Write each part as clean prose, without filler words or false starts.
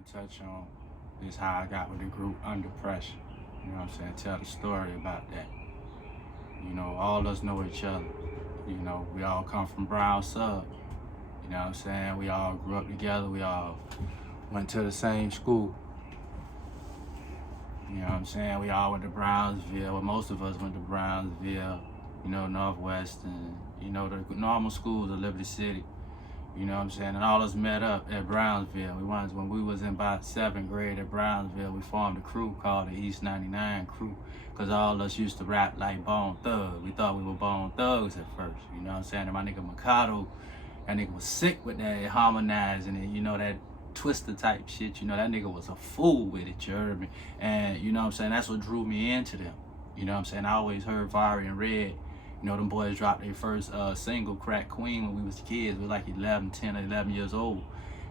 gonna touch on is how I got with the group Under Pressure. You know what I'm saying? Tell the story about that. You know, all of us know each other. You know, we all come from Brown Sub. You know what I'm saying? We all grew up together. We all went to the same school. You know what I'm saying? We all went to Brownsville. Well, most of us went to Brownsville, you know, Northwestern, you know, the normal schools of Liberty City. You know what I'm saying? And all of us met up at Brownsville. When we was in about 7th grade at Brownsville, we formed a crew called the East 99 crew, because all of us used to rap like Bone Thugs. We thought we were Bone Thugs at first, you know what I'm saying? And my nigga Mikado, that nigga was sick with that harmonizing and, you know, that twister type shit. You know, that nigga was a fool with it, you heard me? And, you know what I'm saying, that's what drew me into them. You know what I'm saying? I always heard Vari and Red. You know, them boys dropped their first single, Crack Queen, when we was kids. We were like 10 or 11 years old.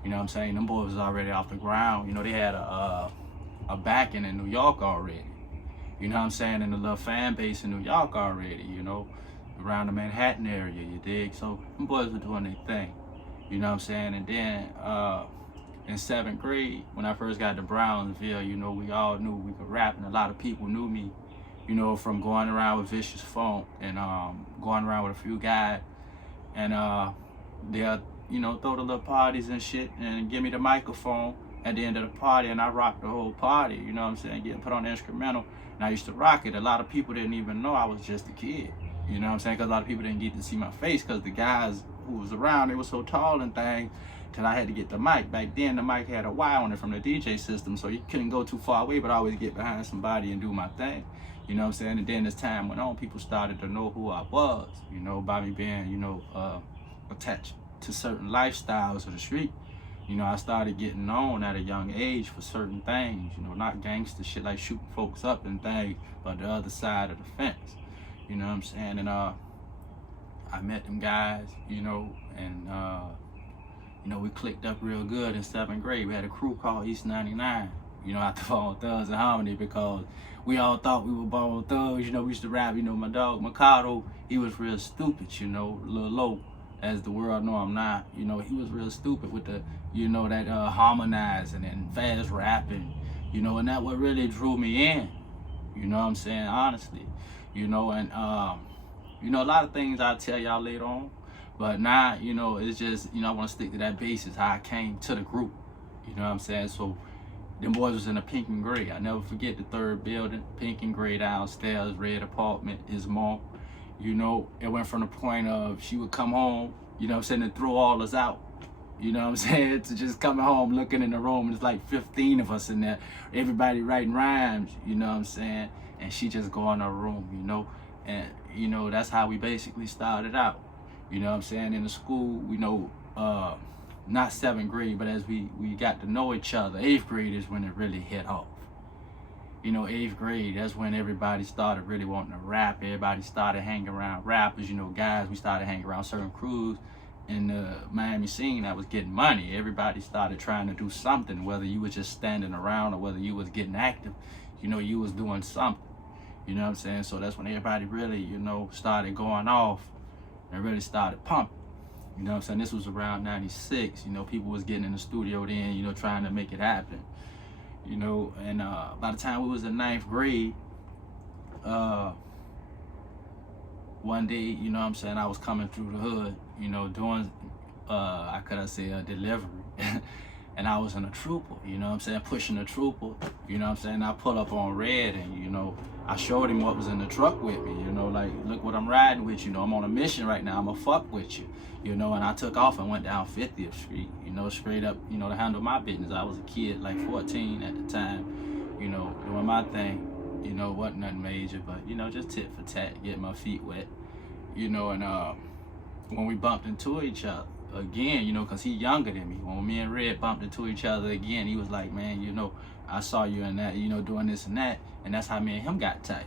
You know what I'm saying? Them boys was already off the ground. You know, they had a backing in New York already. You know what I'm saying? And a little fan base in New York already, you know, around the Manhattan area, you dig? So them boys were doing their thing. You know what I'm saying? And then in 7th grade, when I first got to Brownsville, you know, we all knew we could rap, and a lot of people knew me, you know, from going around with Vicious Funk and going around with a few guys. And they'll, you know, throw the little parties and shit and give me the microphone at the end of the party, and I rocked the whole party, you know what I'm saying, getting put on the instrumental. And I used to rock it. A lot of people didn't even know I was just a kid, you know what I'm saying, because a lot of people didn't get to see my face, because the guys who was around, they were so tall and things, till I had to get the mic. Back then, the mic had a wire on it from the DJ system, so you couldn't go too far away, but I always get behind somebody and do my thing. You know what I'm saying? And then as time went on, people started to know who I was, you know, by me being, you know, attached to certain lifestyles of the street. You know, I started getting known at a young age for certain things, you know, not gangster shit like shooting folks up and things, but the other side of the fence. You know what I'm saying? And I met them guys, you know, and you know, we clicked up real good in 7th grade. We had a crew called East 99, you know, after Bone Thugs and Harmony, because we all thought we were Bone Thugs. You know, we used to rap, you know, my dog Mikado, he was real stupid, you know, a little low, as the world know I'm not. You know, he was real stupid with the, you know, that harmonizing and fast rapping, you know, and that what really drew me in, you know what I'm saying, honestly. You know, and, you know, a lot of things I'll tell y'all later on. But now, you know, it's just, you know, I want to stick to that basis, how I came to the group. You know what I'm saying? So, them boys was in a pink and gray. I never forget the 3rd building, pink and gray downstairs, red apartment, his mom. You know, it went from the point of she would come home, you know what I'm saying, and throw all us out. You know what I'm saying? To just coming home, looking in the room, and it's like 15 of us in there. Everybody writing rhymes, you know what I'm saying? And she just go in her room, you know? And, you know, that's how we basically started out. You know what I'm saying? In the school, you know, not 7th grade, but as we got to know each other, 8th grade is when it really hit off. You know, 8th grade, that's when everybody started really wanting to rap. Everybody started hanging around rappers, you know, guys. We started hanging around certain crews in the Miami scene that was getting money. Everybody started trying to do something, whether you was just standing around or whether you was getting active, you know, you was doing something. You know what I'm saying? So that's when everybody really, you know, started going off and really started pumping. You know what I'm saying? This was around 96. You know, people was getting in the studio then, you know, trying to make it happen. You know, and by the time we was in 9th grade, one day, you know what I'm saying, I was coming through the hood, you know, doing, I could say a delivery. And I was in a trooper, you know what I'm saying, pushing a trooper, you know what I'm saying. I pull up on Red and, you know, I showed him what was in the truck with me, you know, like, look what I'm riding with, you know, I'm on a mission right now, I'ma fuck with you, you know. And I took off and went down 50th Street, you know, straight up, you know, to handle my business. I was a kid, like 14 at the time, you know, doing my thing, you know, wasn't nothing major, but, you know, just tit for tat, getting my feet wet, you know. And when we bumped into each other, again, you know, because he younger than me. When me and Red bumped into each other again, he was like, man, you know, I saw you in that, you know, doing this and that. And that's how me and him got tight.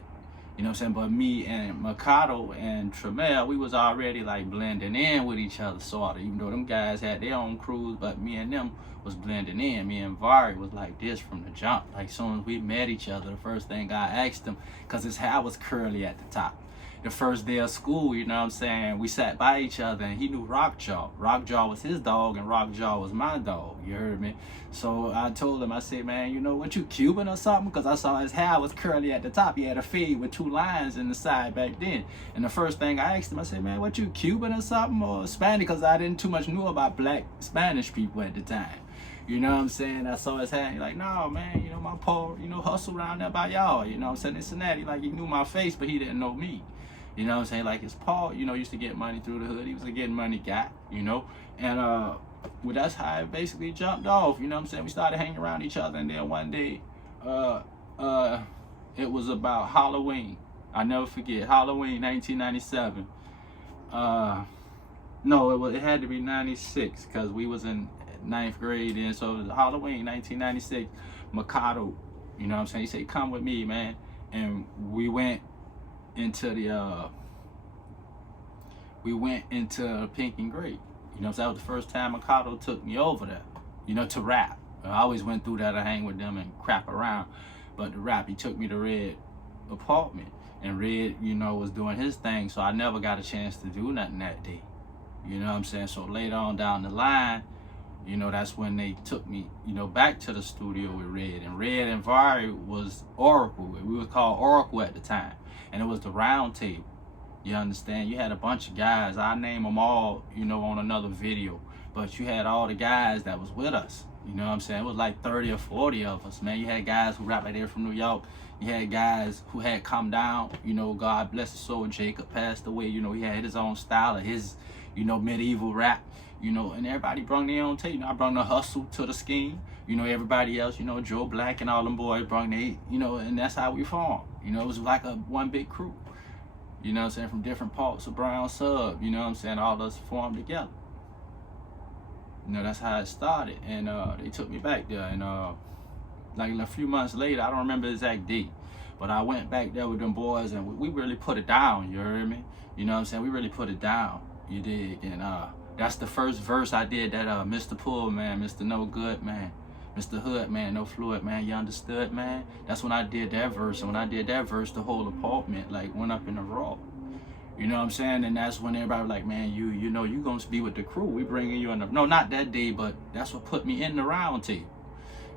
You know what I'm saying? But me and Mikado and Tremel, we was already like blending in with each other, sort of. Even though them guys had their own crews, but me and them was blending in. Me and Vari was like this from the jump. Like, as soon as we met each other, the first thing I asked him, because his hair was curly at the top. the first day of school, you know what I'm saying, we sat by each other and he knew Rockjaw. Rockjaw was his dog and Rockjaw was my dog, you heard me? So I told him, I said, man, you know what, you Cuban or something? Because I saw his hair was curly at the top. He had a fade with 2 lines in the side back then. And the first thing I asked him, I said, man, what, you Cuban or something, or Spanish? Because I didn't too much know about black Spanish people at the time. You know what I'm saying? I saw his hat. He's like, no, man, you know, my Paul, you know, hustle around there by y'all. You know what I'm saying? Cincinnati, like, he knew my face, but he didn't know me. You know what I'm saying? Like, his Paul, you know, used to get money through the hood. He was a getting money guy, you know? And well, that's how it basically jumped off. You know what I'm saying? We started hanging around each other. And then one day, it was about Halloween. I never forget. Halloween, 1997. No, it had to be 96 because we was in 9th grade then. So it was Halloween 1996. Mikado, you know what I'm saying, he said, come with me, man. And we went into the Pink and Gray. You know what I'm saying? That was the first time Mikado took me over there, you know, to rap. I always went through that to hang with them and crap around, but to rap, he took me to Red apartment, and Red, you know, was doing his thing, so I never got a chance to do nothing that day. You know what I'm saying? So later on down the line, you know, that's when they took me, you know, back to the studio with Red. And Red and Vari was Oracle. We was called Oracle at the time. And it was the round table. You understand? You had a bunch of guys. I name them all, you know, on another video. But you had all the guys that was with us. You know what I'm saying? It was like 30 or 40 of us, man. You had guys who rap right there from New York. You had guys who had come down. You know, God bless his soul. Jacob passed away. You know, he had his own style of his, you know, medieval rap. You know, and everybody brung their own tape. You know, I brung the hustle to the scheme. You know, everybody else, you know, Joe Black and all them boys brung they, you know, and that's how we formed. You know, it was like a one big crew. You know what I'm saying? From different parts of Brown Sub. You know what I'm saying? All of us formed together. You know, that's how it started. And they took me back there. And like a few months later, I don't remember the exact date, but I went back there with them boys and we really put it down. You heard me? You know what I'm saying? We really put it down. You dig? And that's the first verse I did that Mr. Pull, man, Mr. No Good, man, Mr. Hood, man, No Fluid, man, you understood, man? That's when I did that verse. And when I did that verse, the whole apartment, like, went up in a roar. You know what I'm saying? And that's when everybody was like, man, you know, you gonna be with the crew. We bringing you in the, no, not that day, but that's what put me in the round table.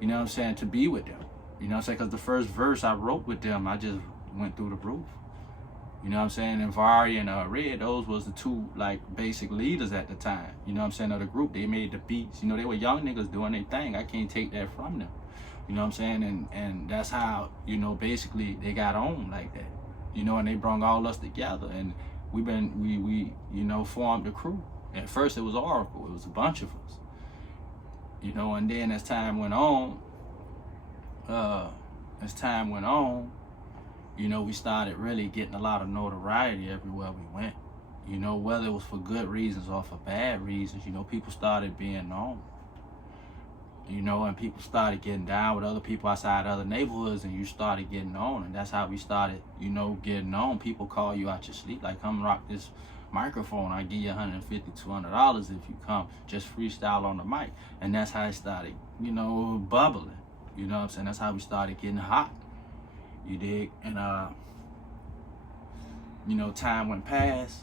You know what I'm saying? To be with them. You know what I'm saying? Because the first verse I wrote with them, I just went through the roof. You know what I'm saying? And Vari and Red, those was the two, like, basic leaders at the time. You know what I'm saying? Of the group, they made the beats. You know, they were young niggas doing their thing. I can't take that from them. You know what I'm saying? And that's how, you know, basically they got on like that. You know, and they brought all us together. And we you know, formed the crew. At first it was Oracle. It was a bunch of us. You know, and then as time went on, you know, we started really getting a lot of notoriety everywhere we went. You know, whether it was for good reasons or for bad reasons, you know, people started being known. You know, and people started getting down with other people outside other neighborhoods, and you started getting known. And that's how we started, you know, getting known. People call you out your sleep, like, come rock this microphone. I give you $150, $200 if you come just freestyle on the mic. And that's how it started, you know, bubbling. You know what I'm saying? That's how we started getting hot. You dig? And you know, time went past.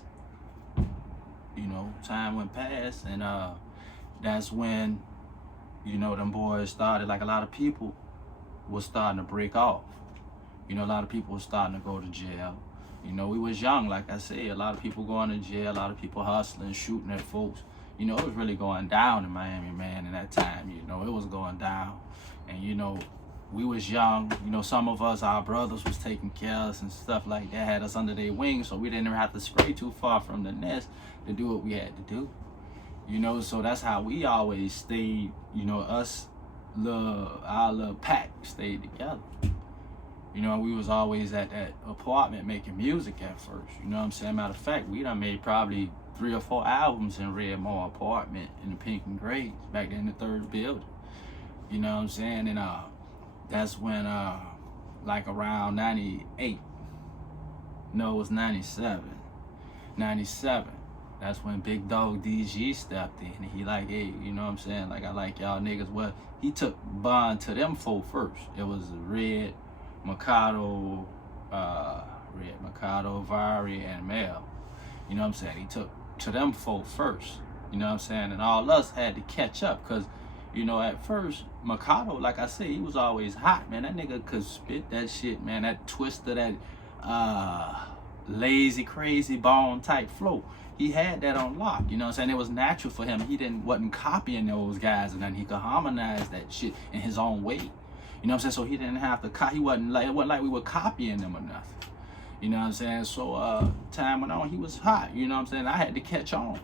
You know, time went past, and that's when, you know, them boys started, like, a lot of people was starting to break off. You know, a lot of people was starting to go to jail. You know, we was young, like I said, a lot of people going to jail, a lot of people hustling, shooting at folks. You know, it was really going down in Miami, man, in that time. You know, it was going down. And, you know, we was young. You know, some of us, our brothers was taking care of us and stuff like that, had us under their wings, so we didn't even have to stray too far from the nest to do what we had to do. You know, so that's how we always stayed, you know, us, our little pack stayed together. You know, we was always at that apartment making music at first. You know what I'm saying? Matter of fact, we done made probably 3 or 4 albums in Redmore apartment in the Pink and Grays, back there in the 3rd building. You know what I'm saying? And that's when, like, around 98, no, it was 97. That's when Big Dog DG stepped in. And he like, hey, you know what I'm saying? Like, I like y'all niggas. Well, he took Bond to them 4 first. It was Red, Mikado, Red, Mikado, Vari, and Mel. You know what I'm saying? He took to them folk first. You know what I'm saying? And all us had to catch up because, you know, at first, Mikado, like I said, he was always hot, man. That nigga could spit that shit, man. That twister, that lazy, crazy bone type flow. He had that on lock, you know what I'm saying? It was natural for him. He wasn't copying those guys, and then he could harmonize that shit in his own way. You know what I'm saying? So he didn't have to it wasn't like we were copying them or nothing. You know what I'm saying? So time went on, he was hot, you know what I'm saying? I had to catch on.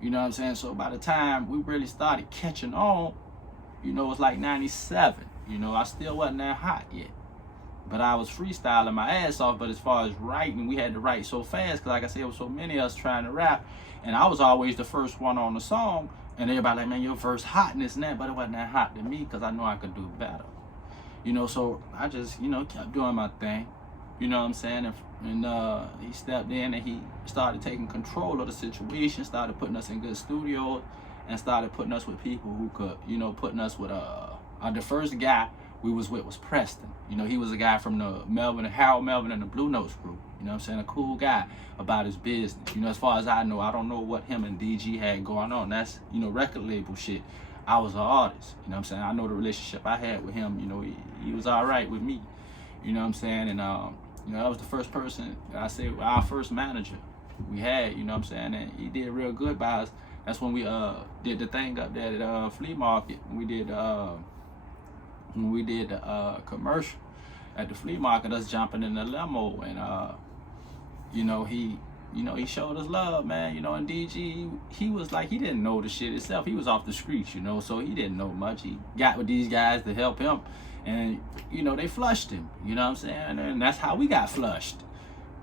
You know what I'm saying? So by the time we really started catching on, you know, it was like 97. You know, I still wasn't that hot yet. But I was freestyling my ass off. But as far as writing, we had to write so fast because, like I said, there was so many of us trying to rap. And I was always the first one on the song. And everybody like, man, your verse hot and this and that. But it wasn't that hot to me because I knew I could do better. You know, so I just, you know, kept doing my thing. You know what I'm saying? And he stepped in and he started taking control of the situation, started putting us in good studios, and started putting us with people who could, you know, putting us with the first guy we was with was Preston. You know, he was a guy from the Harold Melvin and the Blue Notes group. You know what I'm saying? A cool guy about his business. You know, as far as I know, I don't know what him and DG had going on. That's, you know, record label shit. I was an artist. You know what I'm saying? I know the relationship I had with him. You know, he was all right with me. You know what I'm saying? And you know, that was the first person, I say, our first manager we had, you know what I'm saying? And he did real good by us. That's when we did the thing up there at Flea Market. We did the commercial at the flea market, us jumping in the limo, and you know, he showed us love, man. You know, and DG, he was like, he didn't know the shit himself. He was off the streets, you know, so he didn't know much. He got with these guys to help him, and you know, they flushed him, you know what I'm saying? And that's how we got flushed.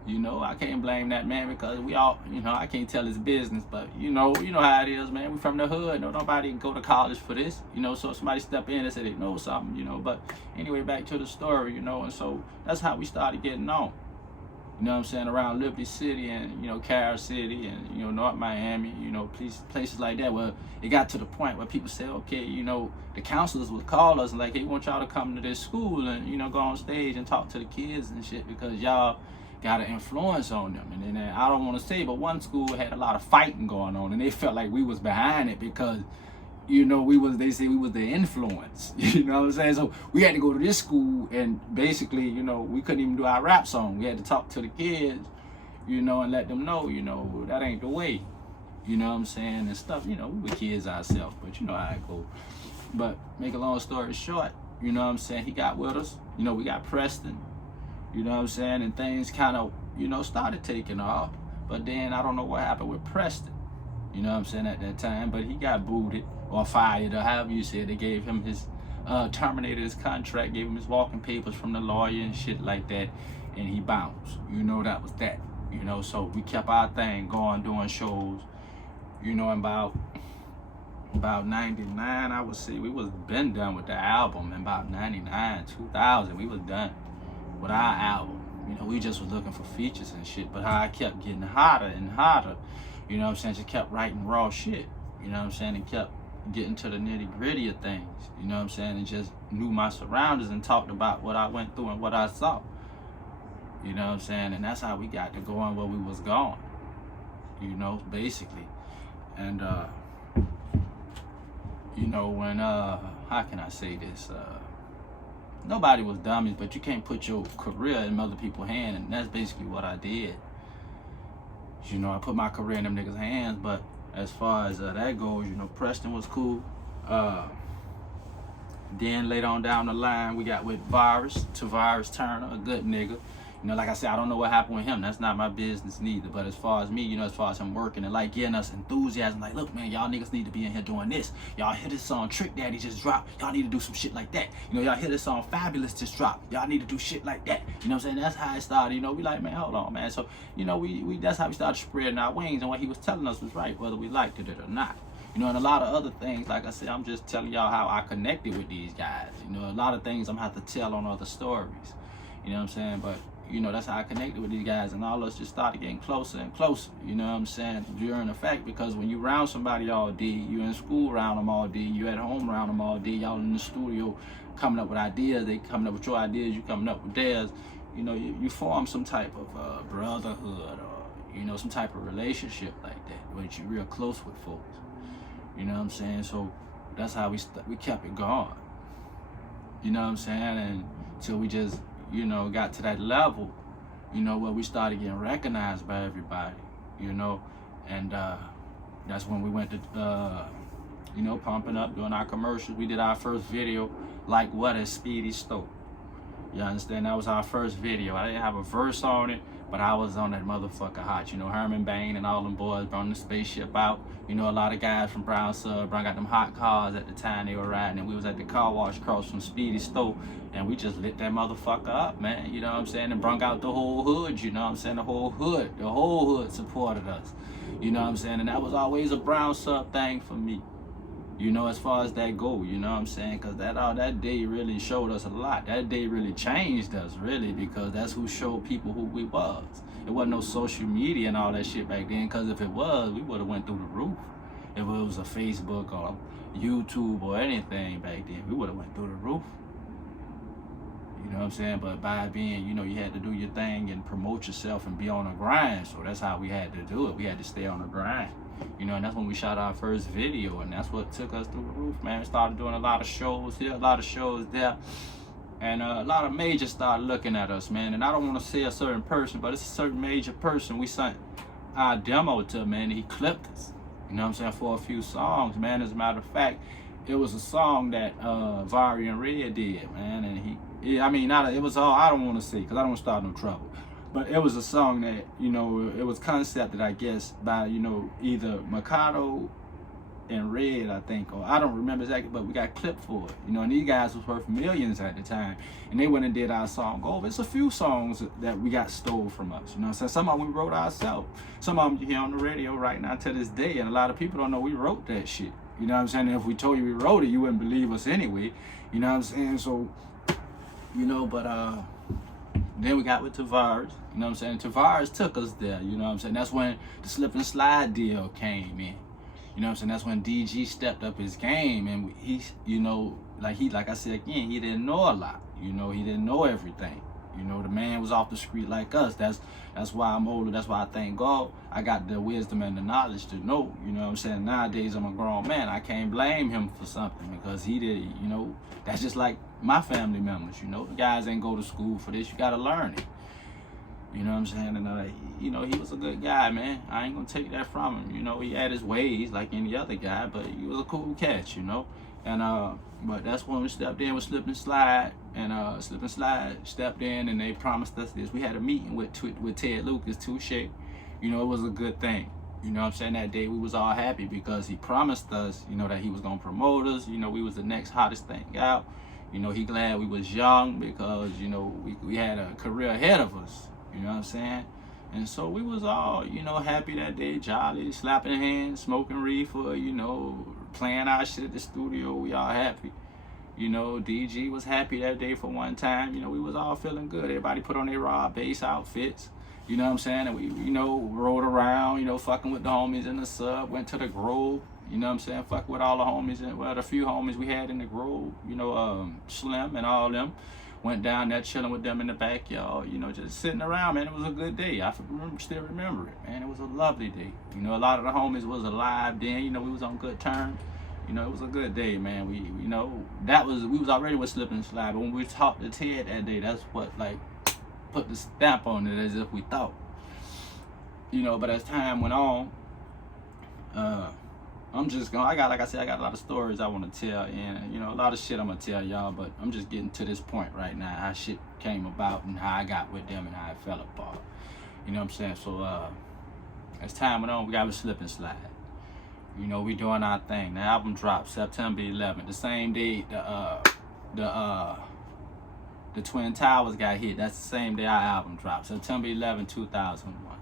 You know, I can't blame that man because we all, you know, I can't tell his business, but you know how it is, man. We from the hood. No, nobody can go to college for this, you know. So somebody step in and say they know something, you know. But anyway, back to the story, you know. And so that's how we started getting on. You know what I'm saying? Around Liberty City and, you know, Carol City and, you know, North Miami, you know, places like that. Well, it got to the point where people said, okay, you know, the counselors would call us and like, hey, we want y'all to come to this school and, you know, go on stage and talk to the kids and shit because y'all got an influence on them. And then I don't want to say, but one school had a lot of fighting going on and they felt like we was behind it because, you know, they say we was the influence, you know what I'm saying? So we had to go to this school and basically, you know, we couldn't even do our rap song. We had to talk to the kids, you know, and let them know, you know, that ain't the way, you know what I'm saying, and stuff. You know, we were kids ourselves, but you know how it go. But make a long story short, you know what I'm saying, he got with us. You know, we got Preston. You know what I'm saying? And things kind of, you know, started taking off. But then I don't know what happened with Preston. You know what I'm saying, at that time. But he got booted or fired or however you said. They gave him his, terminated his contract, gave him his walking papers from the lawyer and shit like that. And he bounced. You know, that was that. You know, so we kept our thing going, doing shows. You know, and about 99, I would say, we was been done with the album. And about 99, 2000, we was done with our album. You know, we just was looking for features and shit, but how I kept getting hotter and hotter, you know what I'm saying, just kept writing raw shit, you know what I'm saying, and kept getting to the nitty gritty of things, you know what I'm saying, and just knew my surroundings and talked about what I went through and what I saw, you know what I'm saying, and that's how we got to going where we was going, you know, basically. And you know, when how can I say this, nobody was dummies, but you can't put your career in other people's hands, and that's basically what I did. You know, I put my career in them niggas' hands, but as far as that goes, you know, Preston was cool. Then later on down the line, we got with Tavares Turner, a good nigga. You know, like I said, I don't know what happened with him. That's not my business neither. But as far as me, you know, as far as him working and like getting us enthusiasm, like, look, man, y'all niggas need to be in here doing this. Y'all hear this song Trick Daddy just dropped. Y'all need to do some shit like that. You know, y'all hear this song Fabulous just dropped. Y'all need to do shit like that. You know what I'm saying? That's how it started. You know, we like, man, hold on, man. So, you know, we that's how we started spreading our wings, and what he was telling us was right, whether we liked it or not. You know, and a lot of other things, like I said, I'm just telling y'all how I connected with these guys. You know, a lot of things I'm gonna have to tell on other stories. You know what I'm saying? But you know, that's how I connected with these guys, and all of us just started getting closer and closer, you know what I'm saying, during the fact, because when you around somebody all day, you in school around them all day, you at home around them all day, y'all in the studio coming up with ideas, they coming up with your ideas, you coming up with theirs, you know, you form some type of brotherhood, or, you know, some type of relationship like that, where you're real close with folks. You know what I'm saying? So that's how we kept it going. You know what I'm saying? And until we just, you know, got to that level, you know, where we started getting recognized by everybody, you know, and that's when we went to, you know, pumping up, doing our commercials. We did our first video, Like What Is Speedy Stole. You understand? That was our first video. I didn't have a verse on it, but I was on that motherfucker hot. You know, Herman Bain and all them boys brought the spaceship out. You know, a lot of guys from Brown Sub got them hot cars at the time they were riding, and we was at the car wash across from Speedy Store, and we just lit that motherfucker up, man. You know what I'm saying? And brung out the whole hood, you know what I'm saying? The whole hood supported us. You know what I'm saying? And that was always a Brown Sub thing for me. You know, as far as that go, you know what I'm saying? Because that day really showed us a lot. That day really changed us, really, because that's who showed people who we was. It wasn't no social media and all that shit back then, because if it was, we would have went through the roof. If it was a Facebook or YouTube or anything back then, we would have went through the roof. You know what I'm saying? But by being, you know, you had to do your thing and promote yourself and be on the grind. So that's how we had to do it. We had to stay on the grind. You know, and that's when we shot our first video, and that's what took us through the roof, man. We started doing a lot of shows here, a lot of shows there, and a lot of majors started looking at us, man. And I don't want to say a certain person, but it's a certain major person we sent our demo to, man. He clipped us, you know what I'm saying, for a few songs, man. As a matter of fact, it was a song that Vari and Red did, man, and it was all, I don't want to say, because I don't want to start no trouble. But it was a song that, you know, it was concepted, I guess, by, you know, either Mikado and Red, I think, or I don't remember exactly, but we got clipped for it. You know, and these guys was worth millions at the time. And they went and did our song over. It's a few songs that we got stole from us. You know what I'm saying? Some of them we wrote ourselves. Some of them you hear on the radio right now to this day. And a lot of people don't know we wrote that shit. You know what I'm saying? And if we told you we wrote it, you wouldn't believe us anyway. You know what I'm saying? So, you know, but then we got with Tavares, you know what I'm saying? Tavares took us there, you know what I'm saying? That's when the slip and slide deal came in. You know what I'm saying? That's when DG stepped up his game, and he, you know, like I said again, he didn't know a lot. You know, he didn't know everything. You know, the man was off the street like us. That's why I'm older. That's why I thank God I got the wisdom and the knowledge to know. You know what I'm saying? Nowadays I'm a grown man. I can't blame him for something because he did, you know, that's just like my family members, you know. The guys ain't go to school for this. You got to learn it. You know what I'm saying? And, you know, he was a good guy, man. I ain't going to take that from him. You know, he had his ways like any other guy, but he was a cool catch, you know. And, but that's when we stepped in with Slip and Slide. And Slip and Slide stepped in and they promised us this. We had a meeting with Ted Lucas, Touche. You know, it was a good thing. You know what I'm saying? That day we was all happy because he promised us, you know, that he was going to promote us. You know, we was the next hottest thing out. You know, he glad we was young because, you know, we had a career ahead of us. You know what I'm saying? And so we was all, you know, happy that day, jolly, slapping hands, smoking reefer, you know, playing our shit at the studio. We all happy. You know, DG was happy that day for one time. You know, we was all feeling good. Everybody put on their raw bass outfits. You know what I'm saying? And we, you know, rode around, you know, fucking with the homies in the sub, went to the Grove. You know what I'm saying? Fuck with all the homies, and well, the few homies we had in the Grove, you know, Slim and all them. Went down there chilling with them in the backyard, you know, just sitting around, man. It was a good day. I still remember it, man. It was a lovely day. You know, a lot of the homies was alive then. You know, we was on good terms. You know, it was a good day, man. We, you know, we was already with Slip and Slide, but when we talked to Ted that day, that's what, like, put the stamp on it as if we thought. You know, but as time went on, I'm just going, like I said, I got a lot of stories I want to tell, and, you know, a lot of shit I'm going to tell y'all, but I'm just getting to this point right now, how shit came about and how I got with them and how it fell apart. You know what I'm saying? So, as time went on, we got with Slip and Slide. You know, we doing our thing. The album dropped September 11th. The same day the Twin Towers got hit. That's the same day our album dropped, September 11, 2001.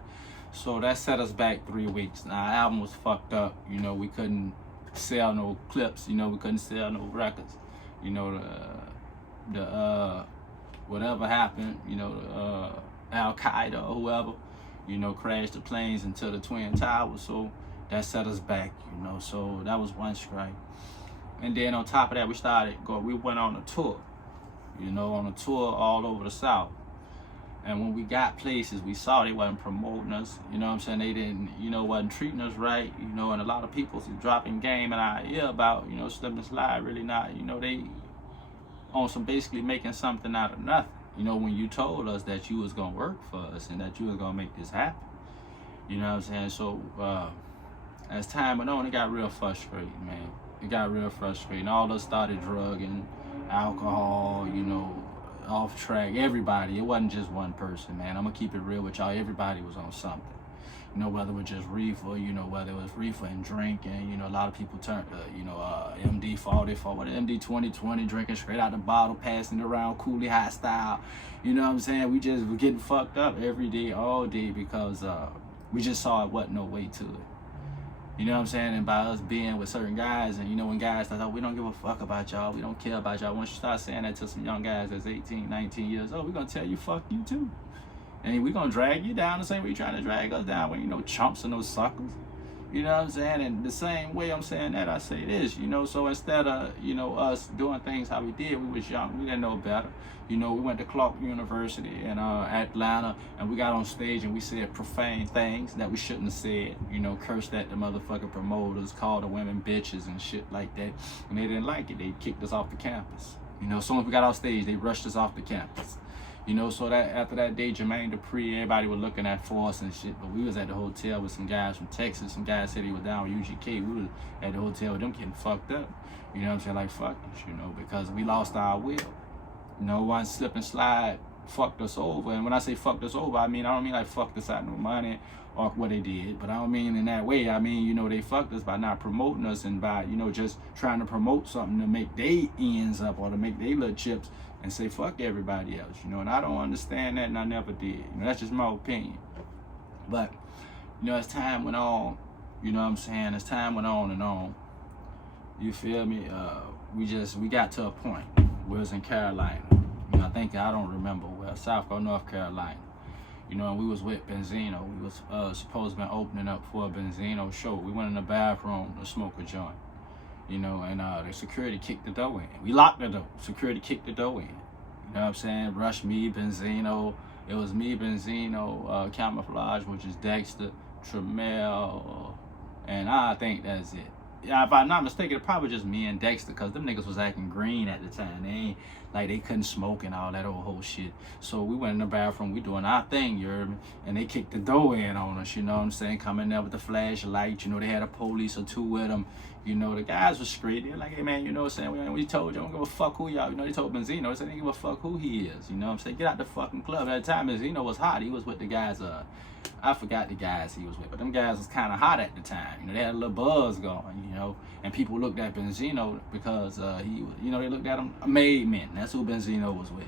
So that set us back 3 weeks. Now, our album was fucked up. You know, we couldn't sell no clips. You know, we couldn't sell no records. You know, the whatever happened, you know, Al-Qaeda or whoever, you know, crashed the planes into the Twin Towers. So that set us back, you know. So that was one strike. And then on top of that, we went on a tour, you know, on a tour all over the South. And when we got places, we saw they wasn't promoting us. You know what I'm saying? They didn't, wasn't treating us right. And a lot of people dropping game in our ear about, slip and slide really not, they on some basically making something out of nothing. When you told us that you was going to work for us and that you was going to make this happen. You know what I'm saying? So as time went on, it got real frustrating, man. It got real frustrating. All of us started drugging, alcohol, off track. Everybody. It wasn't just one person, man. I'm going to keep it real with y'all. Everybody was on something. Whether it was just reefer, whether it was reefer and drinking, a lot of people turned to, MD 44, what MD 2020, drinking straight out the bottle, passing it around, coolie high style. You know what I'm saying? We just were getting fucked up every day, all day, because we just saw it wasn't no way to it. You know what I'm saying? And by us being with certain guys, and when guys start, oh, we don't give a fuck about y'all, we don't care about y'all. Once you start saying that to some young guys that's 18, 19 years old, we're gonna tell you fuck you too. And we're going to drag you down the same way you're trying to drag us down when, chumps and those suckers. You know what I'm saying? And the same way I'm saying that, I say this, So instead of, us doing things how we did, we was young. We didn't know better. We went to Clark University in Atlanta, and we got on stage and we said profane things that we shouldn't have said. Cursed at the motherfucking promoters, called the women bitches and shit like that. And they didn't like it. They kicked us off the campus. As soon as we got off stage, they rushed us off the campus. So that after that day, Jermaine Dupri, everybody was looking at for us and shit. But we was at the hotel with some guys from Texas. Some guys said he was down with UGK. We was at the hotel with them getting fucked up. You know what I'm saying? Like, fuck us, because we lost our will. One slip and slide fucked us over. And when I say fucked us over, I don't mean like fucked us out no money or what they did. But I don't mean in that way. I mean, they fucked us by not promoting us and by, just trying to promote something to make their ends up or to make their little chips and say fuck everybody else, and I don't understand that, and I never did. That's just my opinion. But as time went on, as time went on and on, you feel me? We got to a point. We was in Carolina. I don't remember where, South or North Carolina. And we was with Benzino. We was supposed to be opening up for a Benzino show. We went in the bathroom to smoke a joint. And the security kicked the door in. We locked the door. Security kicked the door in. You know what I'm saying? Rushed me, Benzino. It was me, Benzino, Camouflage, which is Dexter, Tremel, and I think that's it. Yeah, if I'm not mistaken, it probably just me and Dexter, because them niggas was acting green at the time. They ain't, like, they couldn't smoke and all that old whole shit. So we went in the bathroom, we doing our thing, you heard me? And they kicked the door in on us, you know what I'm saying? Coming there with the flashlight, they had a police or two with them. The guys were straight. They're like, hey, man, what I'm saying? We told you, don't give a fuck who y'all. They told Benzino, they said, they didn't give a fuck who he is. You know what I'm saying? Get out the fucking club. At the time, Benzino was hot. He was with the guys, I forgot the guys he was with, but them guys was kind of hot at the time. They had a little buzz going, and people looked at Benzino because he was, they looked at him, made men. That's who Benzino was with.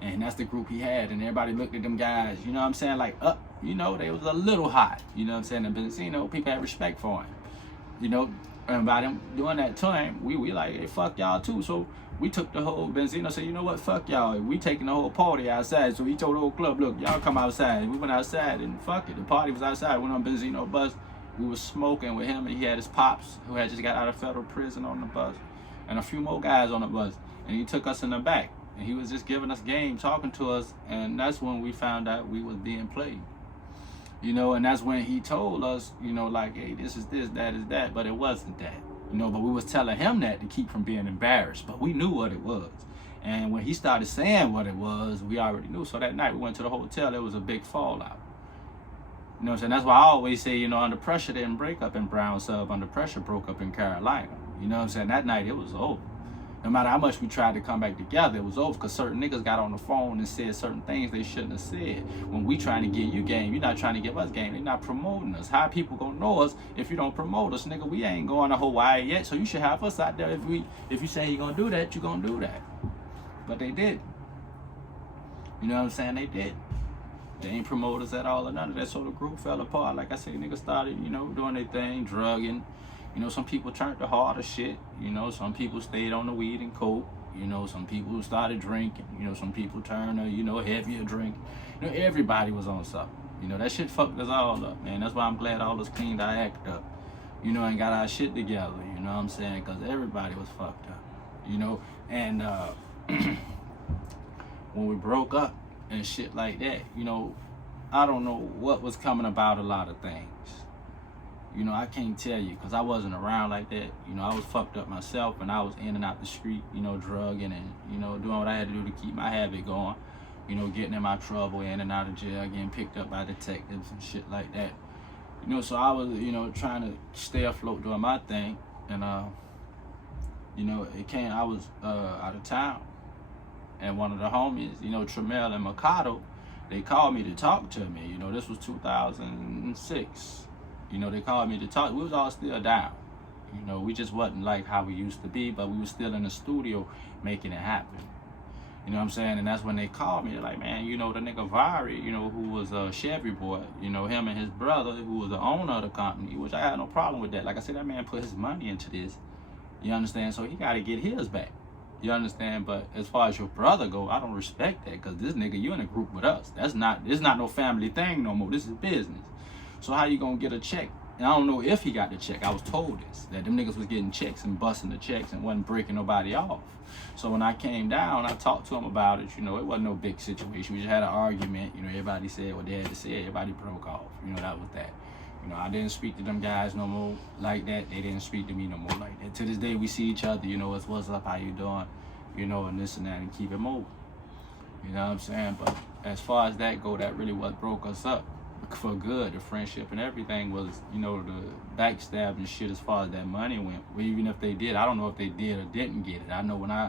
And that's the group he had, and everybody looked at them guys, you know what I'm saying, like, they was a little hot, you know what I'm saying, and Benzino, people had respect for him, and by them doing that to him, we like, hey, fuck y'all too, so we took the whole, Benzino said, you know what, fuck y'all, we taking the whole party outside, so he told the whole club, look, y'all come outside. We went outside, and fuck it, the party was outside, went on Benzino bus, we was smoking with him, and he had his pops, who had just got out of federal prison, on the bus, and a few more guys on the bus, and he took us in the back, and he was just giving us game, talking to us, and that's when we found out we was being played. And that's when he told us, like, hey, this is this, that is that, but it wasn't that. But we was telling him that to keep from being embarrassed, but we knew what it was. And when he started saying what it was, we already knew. So that night we went to the hotel, there was a big fallout. You know what I'm saying? That's why I always say, under pressure didn't break up in Brown Sub, under pressure broke up in Carolina. You know what I'm saying? That night it was over. No matter how much we tried to come back together, it was over because certain niggas got on the phone and said certain things they shouldn't have said. When we trying to give you game, you're not trying to give us game. They're not promoting us. How people gonna know us if you don't promote us, nigga? We ain't going to Hawaii yet, so you should have us out there. If you say you're gonna do that, you're gonna do that. But they did. You know what I'm saying? They did. They ain't promote us at all or none of that. So the group fell apart. Like I said, niggas started, doing their thing, drugging. Some people turned to harder shit. Some people stayed on the weed and coke. Some people started drinking. Some people turned to, heavier drink. Everybody was on something. That shit fucked us all up, man. That's why I'm glad all us cleaned our act up, and got our shit together, you know what I'm saying? Because everybody was fucked up, And when we broke up and shit like that. You know, I don't know what was coming about a lot of things. You know, I can't tell you because I wasn't around like that. You know, I was fucked up myself and I was in and out the street, you know, drugging and, you know, doing what I had to do to keep my habit going. You know, getting in my trouble, in and out of jail, getting picked up by detectives and shit like that. You know, so I was, you know, trying to stay afloat doing my thing. And, you know, I was out of town. And one of the homies, you know, Tremel and Mikado, they called me to talk to me. You know, this was 2006. You know, they called me to talk. We was all still down. You know, we just wasn't like how we used to be, but we was still in the studio making it happen. You know what I'm saying? And that's when they called me. They're like, man, you know, the nigga Vari, you know, who was a Chevy boy, you know, him and his brother, who was the owner of the company, which I had no problem with that. Like I said, that man put his money into this. You understand? So he got to get his back. You understand? But as far as your brother go, I don't respect that because this nigga, you in a group with us. This not no family thing no more. This is business. So how you gonna get a check? And I don't know if he got the check. I was told this, that them niggas was getting checks and busting the checks and wasn't breaking nobody off. So when I came down, I talked to him about it. You know, it wasn't no big situation. We just had an argument. You know, everybody said what they had to say. Everybody broke off. You know, that was that. You know, I didn't speak to them guys no more like that. They didn't speak to me no more like that. To this day, we see each other. You know, it's what's up, how you doing? You know, and this and that, and keep it moving. You know what I'm saying? But as far as that go, that really what broke us up. For good, the friendship and everything was, you know, the backstab and shit as far as that money went. Well, even if they did, I don't know if they did or didn't get it. I know when I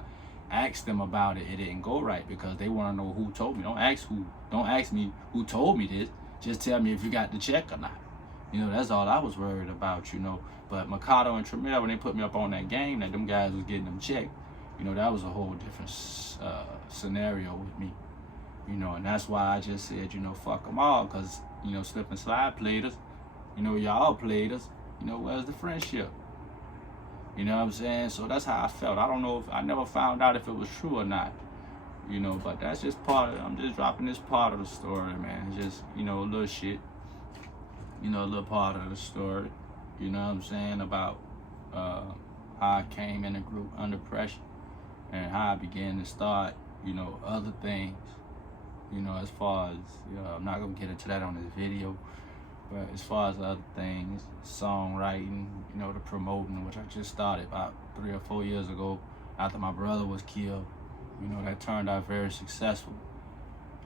asked them about it, it didn't go right because they want to know who told me. Don't ask me who told me this. Just tell me if you got the check or not. You know, that's all I was worried about, you know. But Mikado and Tremel, when they put me up on that game, that them guys was getting them checked, you know, that was a whole different scenario with me. You know, and that's why I just said, you know, fuck them all, because, you know, Slip and Slide played us. You know, y'all played us. You know, where's the friendship? You know what I'm saying? So that's how I felt. I don't know if, I never found out if it was true or not. You know, but that's just part of, I'm just dropping this part of the story, man. It's just, you know, a little shit. You know, a little part of the story. You know what I'm saying? About how I came in the group under pressure and how I began to start, you know, other things. You know, as far as, you know, I'm not going to get into that on this video, but as far as other things, songwriting, you know, the promoting, which I just started about 3 or 4 years ago after my brother was killed, you know, that turned out very successful.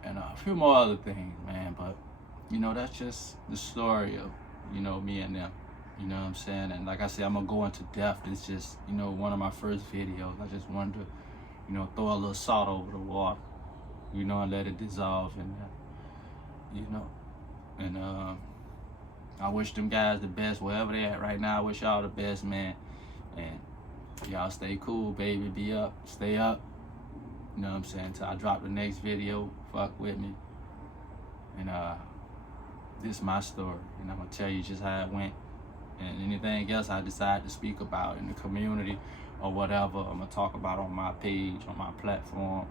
And a few more other things, man, but, you know, that's just the story of, you know, me and them, you know what I'm saying? And like I said, I'm going to go into depth. It's just, you know, one of my first videos. I just wanted to, you know, throw a little salt over the water. You know, and let it dissolve, and you know, and I wish them guys the best wherever they at right now. I wish y'all the best, man, and y'all stay cool, baby. Be up, stay up. You know what I'm saying? Till I drop the next video, fuck with me, and this is my story, and I'm gonna tell you just how it went, and anything else I decide to speak about in the community or whatever, I'm gonna talk about on my page, on my platform.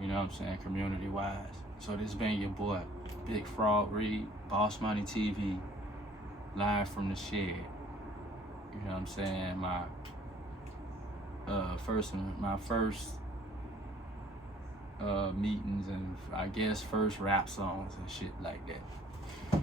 You know what I'm saying, community-wise. So this been your boy, Big Fraud Reed, Boss Money TV, live from the shed. You know what I'm saying? My first meetings and I guess first rap songs and shit like that.